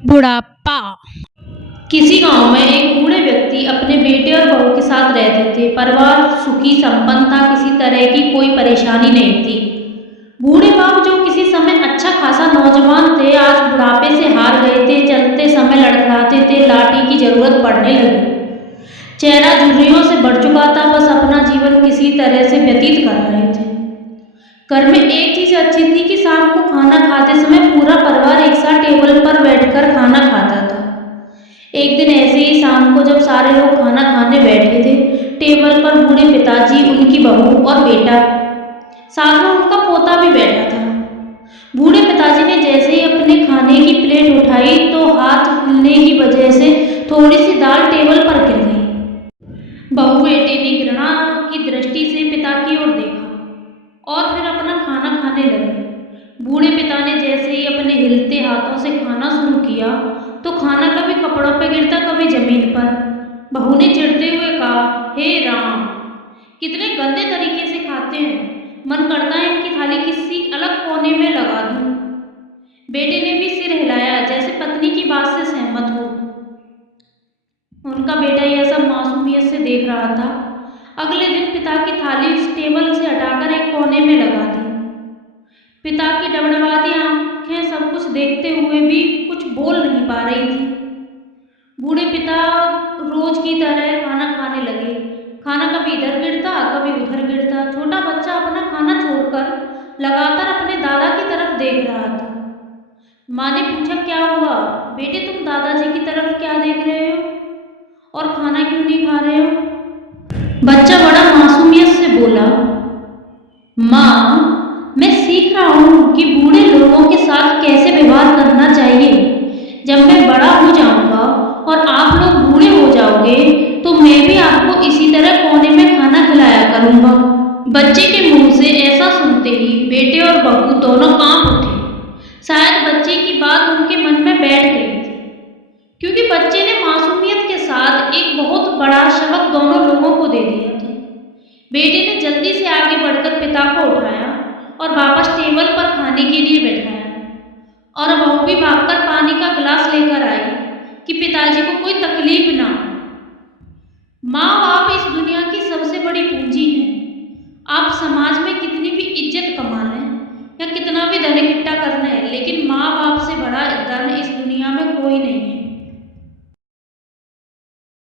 बुढ़ापा। किसी गांव में एक बूढ़े व्यक्ति अपने बेटे और बहू के साथ रहते थे। परिवार सुखी संपन्न था, किसी तरह की कोई परेशानी नहीं थी। बूढ़े बाप जो किसी समय अच्छा खासा नौजवान थे, आज बुढ़ापे से हार गए थे। चलते समय लड़खड़ाते थे, लाठी की जरूरत पड़ने लगी। चेहरा झुर्रियों से बढ़ चुका था, बस अपना जीवन किसी तरह से व्यतीत कर रहे थे। घर में एक चीज अच्छी थी कि शाम को खाना खाते समय पूरा परिवार एक साथ टेबल पर बैठकर खाना खाता था। एक दिन ऐसे ही शाम को जब सारे लोग खाना खाने बैठे थे, टेबल पर बूढ़े पिताजी, उनकी बहू और बेटा, साथ में उनका पोता भी बैठा था। बूढ़े पिताजी ने जैसे ही अपने खाने की प्लेट उठाई तो हाथ हिलने की वजह से थोड़ी सी दाल टेबल पर गिर गई। बहू बेटे ने घृणा की दृष्टि से पिता की ओर देखा और फिर अपना खाना खाने लगे। बूढ़े पिता ने जैसे ही अपने हिलते हाथों से खाना शुरू किया तो खाना कभी कपड़ों पर गिरता, कभी जमीन पर। बहू ने चिढ़ते हुए कहा, हे राम, कितने गंदे तरीके से खाते हैं। मन करता है इनकी थाली किसी अलग कोने में लगा दूं। बेटे ने भी सिर हिलाया, जैसे पत्नी की बात से सहमत हो। उनका बेटा यह सब मासूमियत से देख रहा था। अगले दिन पिता की थाली उस टेबल से हटाकर एक कोने में लगा दी। पिता की डबडबाती आंखें सब कुछ देखते हुए भी कुछ बोल नहीं पा रही थी। बूढ़े पिता रोज की तरह खाना खाने लगे। खाना कभी इधर गिरता, कभी उधर गिरता। छोटा बच्चा अपना खाना छोड़कर लगातार अपने दादा की तरफ देख रहा था। माँ ने पूछा, क्या हुआ बेटे, तुम दादाजी की तरफ क्या देख रहे हो और खाना क्यों नहीं खा रहे हो? बच्चा बड़ा मासूमियत से बोला, माँ, मैं सीख रहा हूँ कि बूढ़े लोगों के साथ कैसे व्यवहार करना चाहिए। जब मैं बड़ा हो जाऊंगा और आप लोग बूढ़े हो जाओगे तो मैं भी आपको इसी तरह कोने में खाना खिलाया करूंगा। बच्चे के मुंह से ऐसा सुनते ही बेटे और बहू दोनों कांप उठे। शायद बच्चे की बात उनके मन में बैठ गई थी, क्योंकि बच्चे ने मासूमियत के साथ एक बहुत बड़ा सबक दोनों लोगों को दे दिया था। बेटे ने जल्दी से आगे बढ़कर पिता को उठाया और वापस टेबल पर खाने के लिए बैठाया, और बहू भी भागकर पानी का गिलास लेकर आई कि पिताजी को कोई तकलीफ ना हो। माँ बाप इस